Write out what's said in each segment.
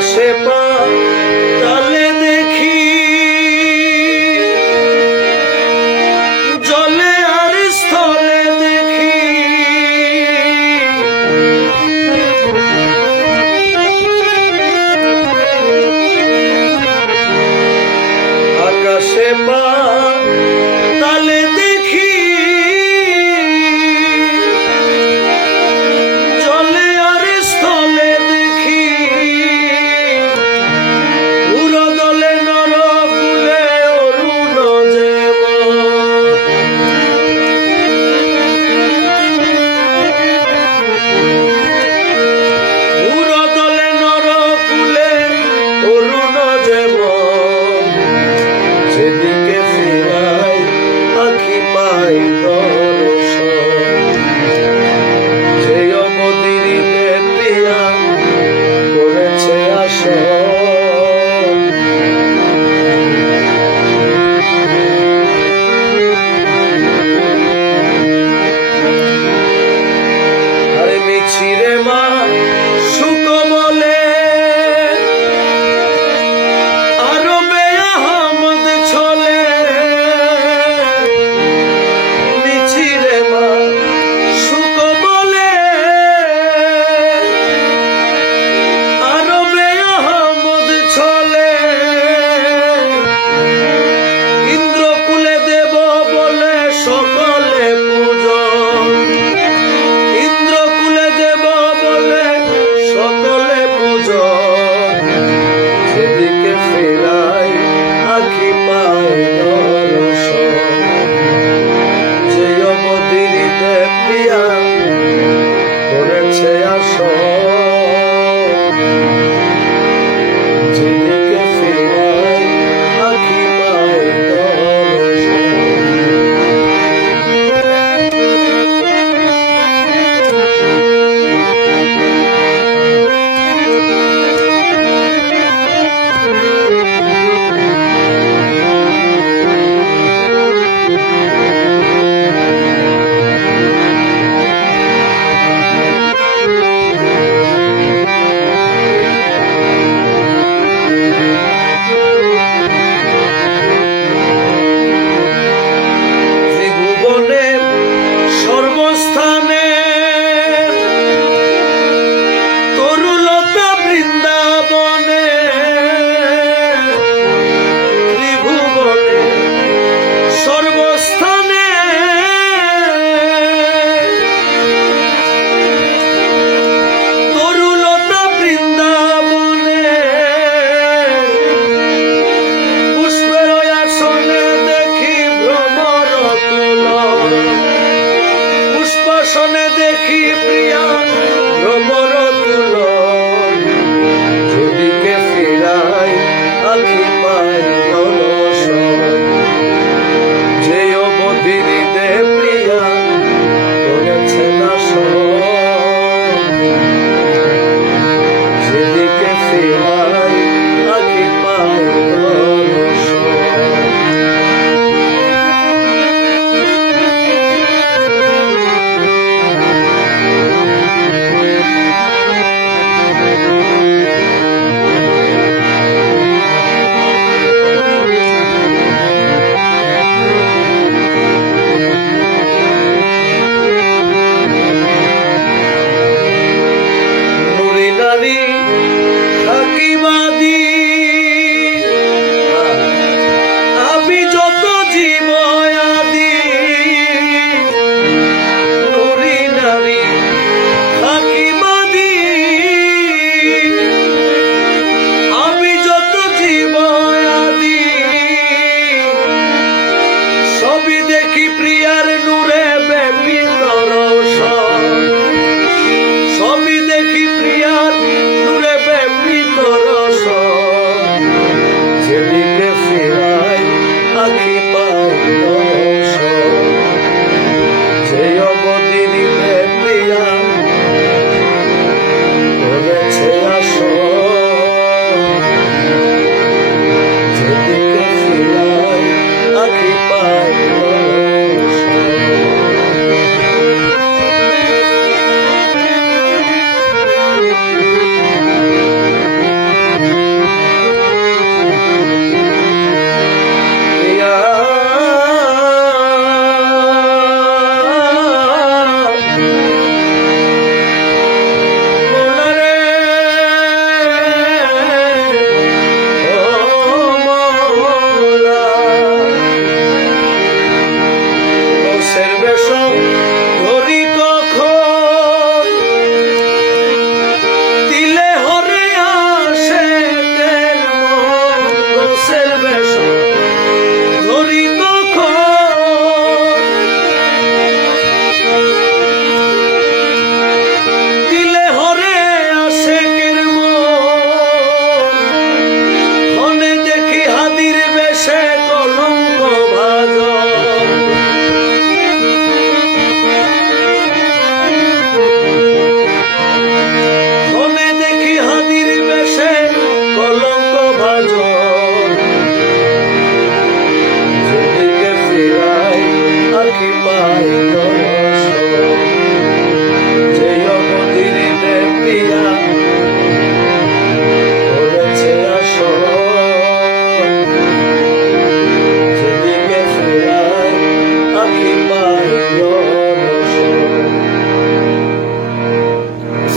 আকাশে পাতালে দেখি জলে আর স্থলে দেখি আকাশে পাতালে দেখি যেদিকে ফিরাই আখি পাই দর্শন, যে অবদিরিতে প্রিয়া করেছে আসন। আরে মিছিরে মা সুখ বলে করেছে আসন, যেদিকে ফিরাই আখি পাই দর্শন।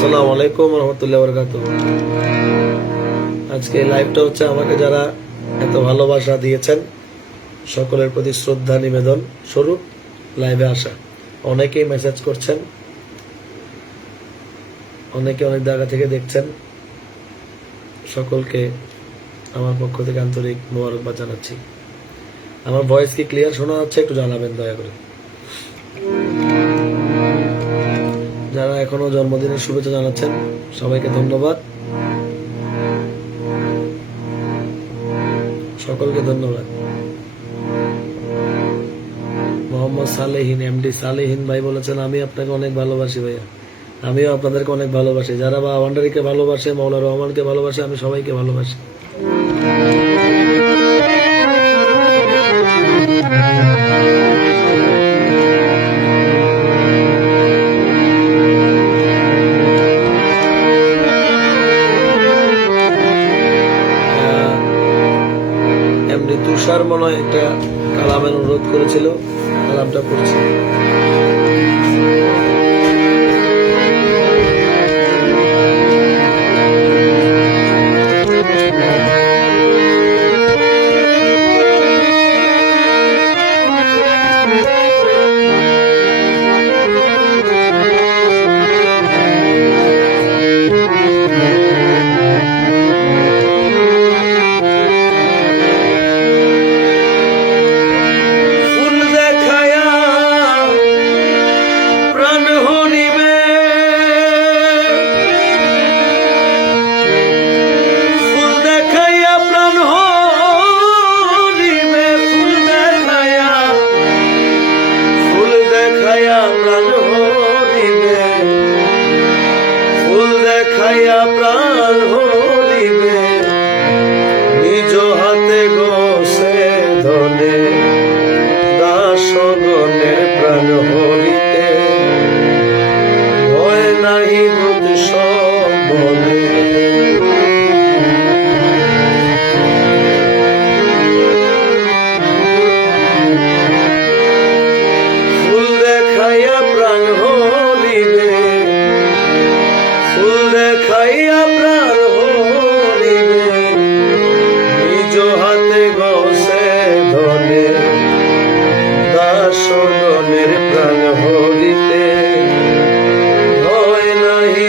আসসালামু আলাইকুম রহমতুল্লাহ বরকাতুহ। আজকে এই লাইভটা হচ্ছে আমাকে যারা এত ভালোবাসা দিয়েছেন সকলের প্রতি শ্রদ্ধা নিবেদন স্বরূপ লাইভে আসা। অনেকেই মেসেজ করছেন, অনেকে অনেক জায়গা থেকে দেখছেন। সকলকে আমার পক্ষ থেকে আন্তরিক মোবারকবাদ জানাচ্ছি। আমার ভয়েস কি ক্লিয়ার শোনা যাচ্ছে? একটু জানাবেন দয়া করে। যারা এখনো জন্মদিনের শুভেচ্ছা জানাচ্ছেন সবাইকে ধন্যবাদ, সকলকে ধন্যবাদ। মোহাম্মদ সালেহীন, এমডি সালেহীন ভাই বলেছেন আমি আপনাকে অনেক ভালোবাসি ভাইয়া। আমিও আপনাদেরকে অনেক ভালোবাসি। যারা বা ওয়ান্ডারিকে ভালোবাসে, মাওলা রহমানকে ভালোবাসে, আমি সবাইকে ভালোবাসি। এমডি তুষার মনে হয় একটা কালামের অনুরোধ করেছিল, কালামটা পড়ছি। প্রাণ হরিবে নিজ হাতে গোসে ধনে দাসগণের প্রাণ হরিতে ভয় নাহি দূত সব বলে। ফুল দেখাইয়া প্রাণ হরিবে, ফুল দেখাইয়া প্রাণ হরিবে নিজ হাতে গোসে ধনে দাসগণের প্রাণ হরিতে ভয় নাহি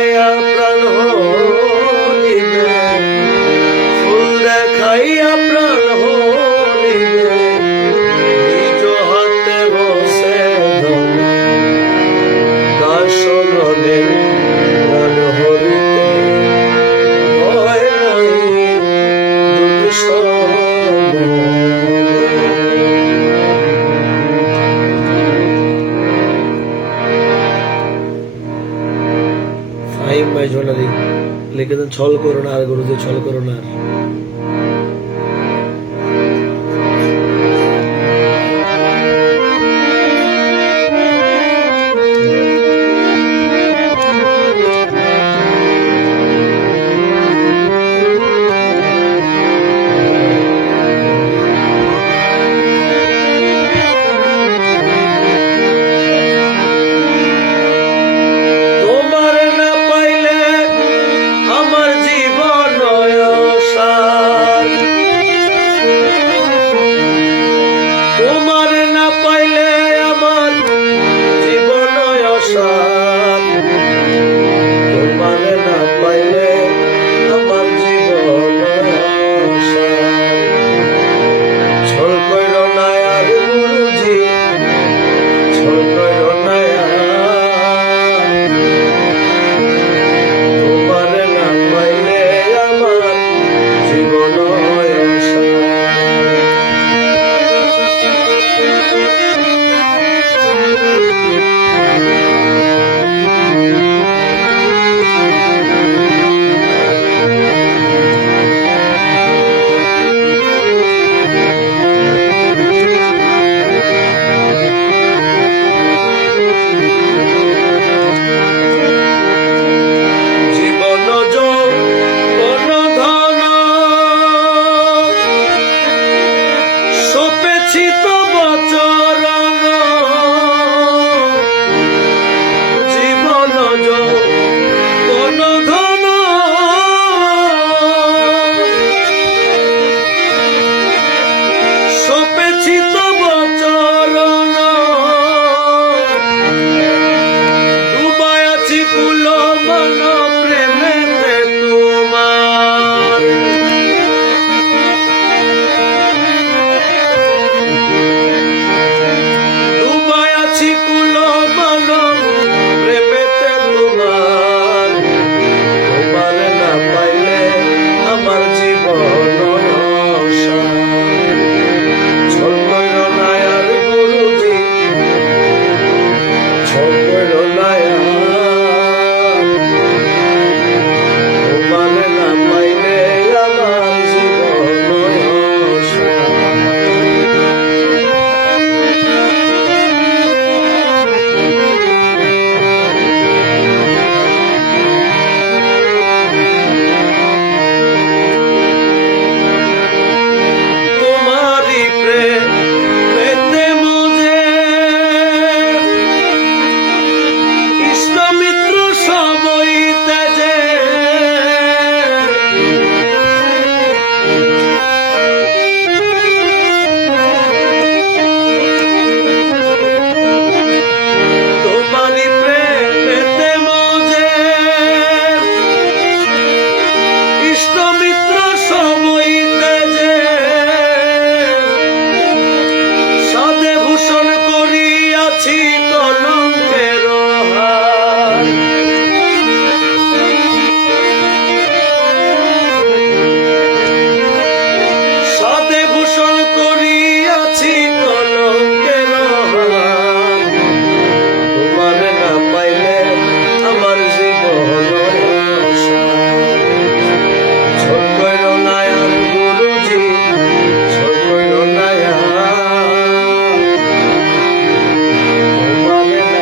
দেখাইয়া প্রাণ হইবে, ফুল দেখাইয়া প্রাণ হইবে, নিজ হাতে বসে ধরে দাসগণের প্রাণ হরিতে ভয় নাই ফাহিম ভাই ঝোলারি লিখেছেন ছল করো না আর গুরুজি ছল করো না আর। তোমার না পাইলে আমার জীবন অসার, তোমার না পাইলে আমার জীবন অসার, তোমার না পাইলে আমার জীবন অসার। ছল কইর না আর গুরুজি, ছল কইর না আর, তোমার না পাইলে আমার জীবন অসার। জীবন যৌবন ধন সপেছি তব চরণ, জীবন যৌবন ধন সপেছি তব চরণ, ডুবাই আছি কুল মন প্রেমেতে তোমার। ডুবাই আছি কুল মন প্রেমেতে তোমার, তোমার না পাইলে আমার জীবন অসার। ছল কইর না আর গুরুজি, ছল কইর না আর, তোমার না পাইলে আমার জীবন অসার। তোমারি প্রেমেতে মজে ইষ্ট মিত্র সবই তেজে, তোমারি প্রেমেতে মজে ইষ্ট মিত্র সবই তেজে, সাধে ভূষণ করিয়াছি কলঙ্কের হার। সাধে ভূষণ করিয়াছি কলঙ্কের হার, তোমার না পাইলে আমার জীবন অসার। ছল কইর না আর গুরুজি, ছল কইর না আর, তোমার না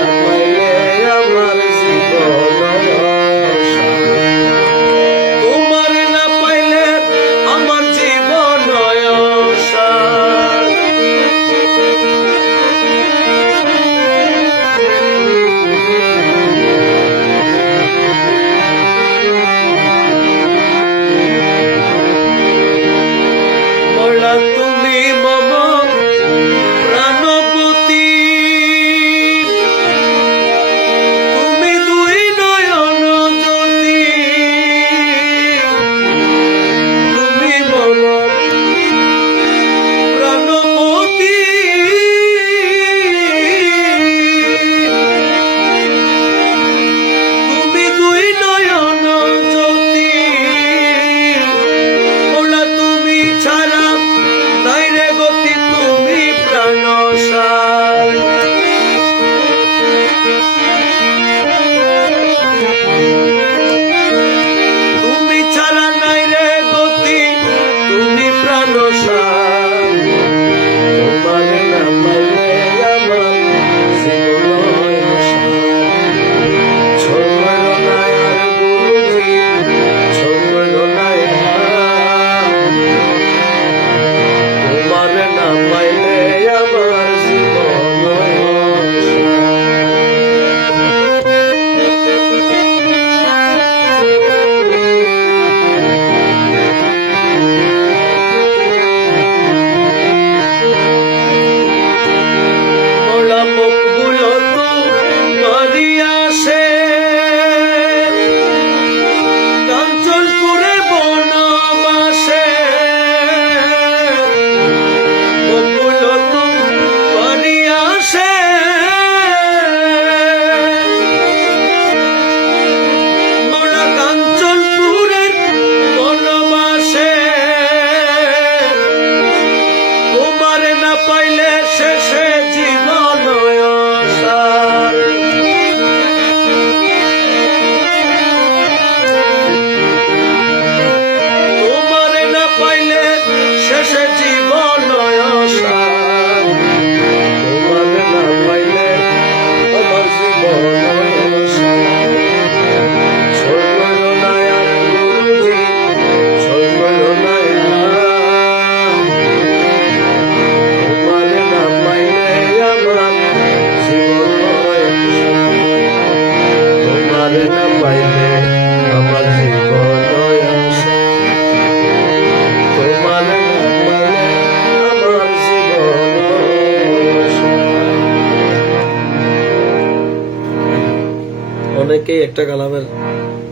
অনেকেই একটা কালামের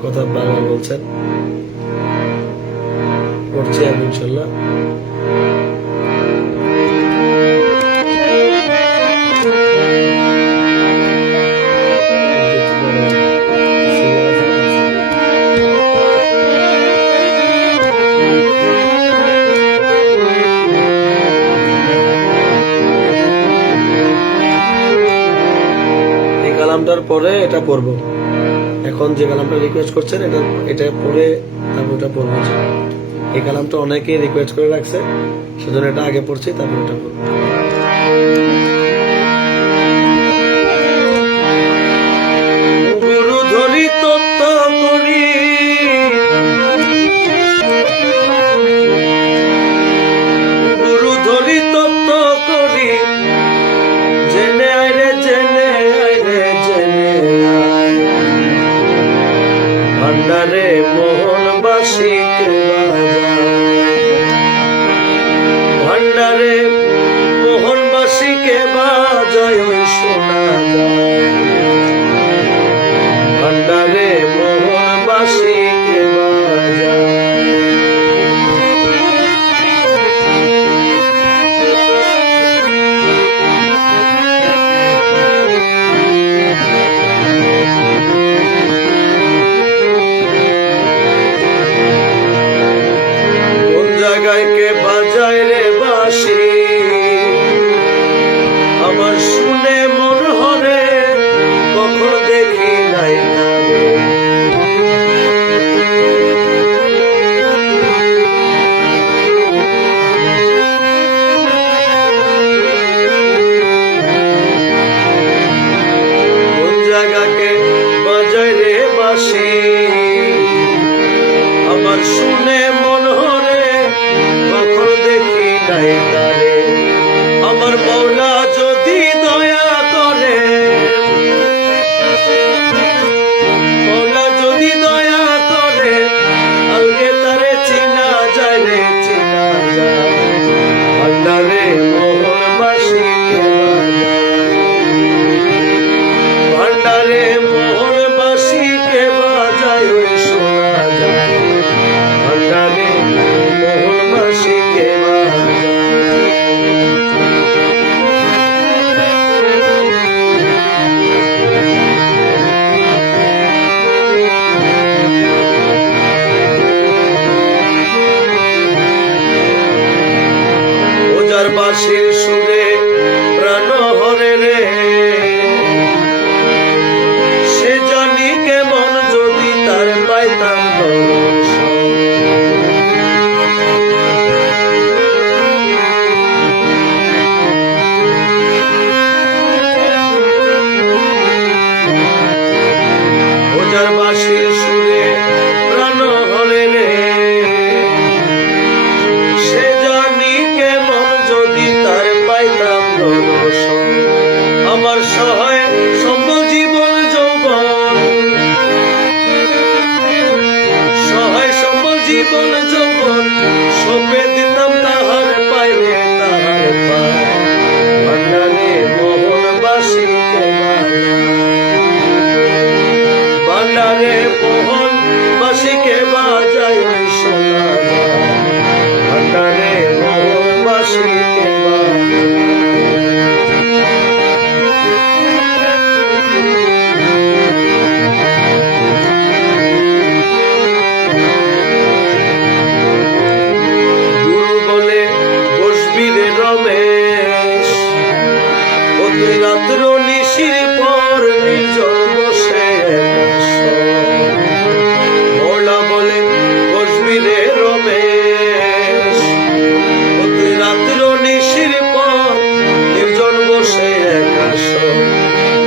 কথা বারবার বলছেন, পড়ছি আমি ইনশাল্লাহ। কালামটার পরে এটা পড়বো। এখন যে কালামটা রিকোয়েস্ট করছেন এটা পরে তারপর ওটা পড়বো। এই কালামটা অনেকেই রিকোয়েস্ট করে রাখছে, সেজন্য এটা আগে পড়ছি, তারপর এটা পড়বো। গুরু ধরি তত্ত্ব করি, গুরু ধরি তত্ত্ব করি, জেনে আয় রে জেনে আয় রে জেনে আয়, ভান্ডারে মোহনবাসী কে বাজায়, ভান্ডারে মোহনবাসী কে বাজায় ওই শোনা যায়, ভান্ডারে মোহনবাসী কে বাজায়। কে বাজায় রে বাঁশি, আমার শুনে মন হরে, কখন দেখি নাই তারে, কোন জায়গাকে বাজায় রে বাঁশি, আমার শুনে মন হরে, কখন দেখি নাই তারে, আমার মৌলা যদি দয়া করে, মৌলা যদি দয়া করে, আলগে তারে চিনা যায় রে চিনা যায়, ভান্ডারে মোহনবাসী কে বাজায়, ভান্ডারে মোহনবাসী কে বাজায় ওই শোনা যায়, ভান্ডারে মোহনবাসী কে বাজায়। ওজার বাঁশির সুরে প্রাণ হরে রে, সে জানি কেমন যদি তার পাইতাম দর্শন, ওজার বাঁশির সুরে প্রাণ হরে রে, সে জানি কেমন যদি তার পাইতাম দর্শন, আমার সহায় সম্বল জীবন যৌবন, সহায় সম্বল জীবন যৌবন, সপে দিতাম তাহার পাইলে তাহার পায়, ভান্ডারে মোহনবাসী কে বাজায়, ভান্ডারে মোহনবাসী কে বাজায় ওই শোনা যায়, ভান্ডারে মোহনবাসী কে বাজায়। গুরু বলে বসবি রে রমেশ, ও তুই রাত্র নিশির পর নির্জন বসে মৌলা বলে বসবি রে রমেশ, ও তুই রাত্র নিশির পর নির্জন বসে একাশ,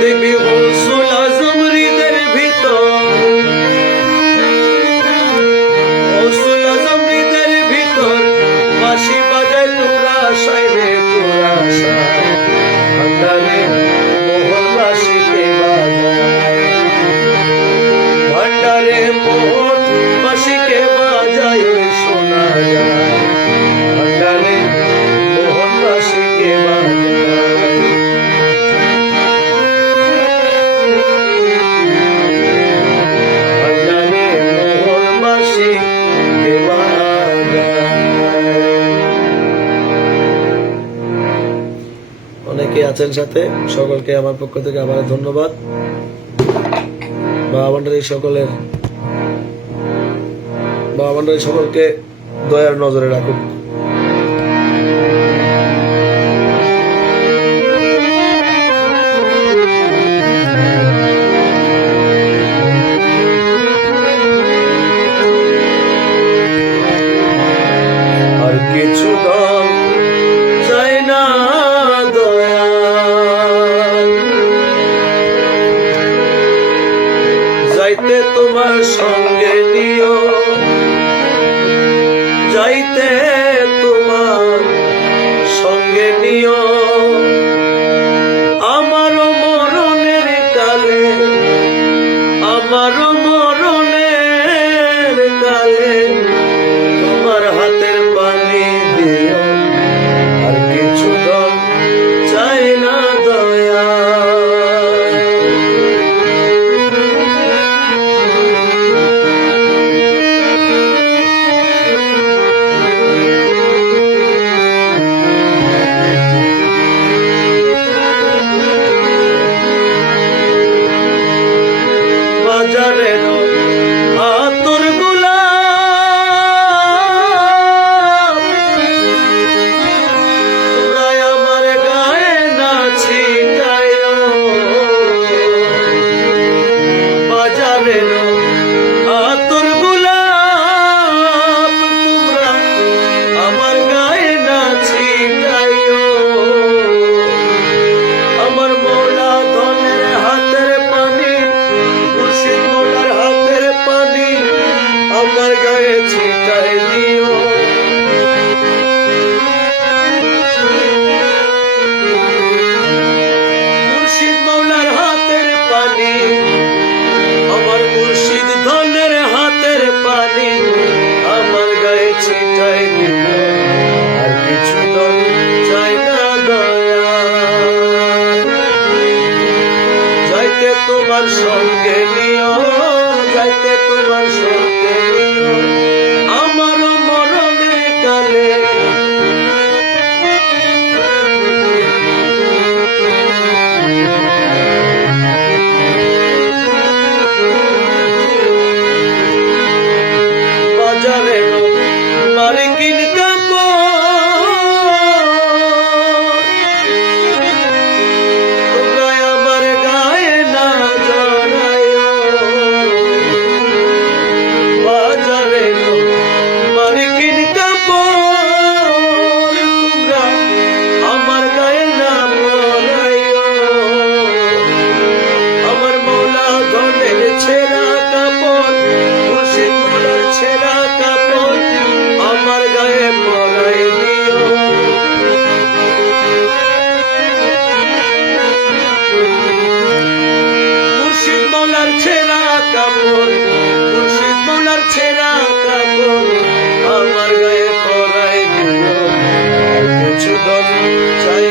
দেখবি গৌসুল আজম হৃদের ভিতর, গৌসুল আজম হৃদের ভিতর, বাঁশি বাজায় তোরা সাই রে তোরা সাই, ভান্ডারে মোহনবাসী কে বাজায়। আছেন সাথে, সকলকে আমার পক্ষ থেকে আবার ধন্যবাদ। বাবা ভান্ডারী সকলকে দয়ার নজরে রাখুক। আর কিছু দল চাই না দয়াল, যাইতে তোমার সঙ্গে নিও, যাইতে তোমার সঙ্গে নিও, আমারও মরণের কালে, আমারও মরণের কালে তোমার হাতের পানি দিও। আর কিছু দল চাই না দয়া, বাজারের আতর গোলাপ তোমরা আমার গায়ে না ছিটাইও, বাজারের আতর গোলাপ তোমরা আমার গায়ে না ছিটাইও, আমার মৌলা ধনের হাতের পানি, মুর্শিদ মৌলার হাতের পানি আমার গায়ে ছিটাই দিও। মুর্শিদ মৌলার হাতের পানি, আমার মুর্শিদ ধনের হাতের পানি আমার গায়ে ছিটাই দিও। আর কিছু দল চাই না দয়া, যাইতে তোমার সঙ্গে নিও, যাইতে তোমার সঙ্গে নিও, আমারও মরণের কালে বাজারে মার্কিন কাপড় তোমরা আমার গায়ে না জড়াইও, বাজারে মার্কিন কাপড় তোমরা আমার গায়ে না পরাইও, আমার মৌলা ধনের ছেঁড়া কাপড়, মুর্শিদ মৌলার ছেঁড়া কাপড় আমার গায়ে পরাই দিও। মুর্শিদ মৌলার ছেঁড়া কাপড়, মুর্শিদ মৌলার ছেঁড়া কাপড় আমার গায়ে পরাই দিও। আর কিছু দল চাই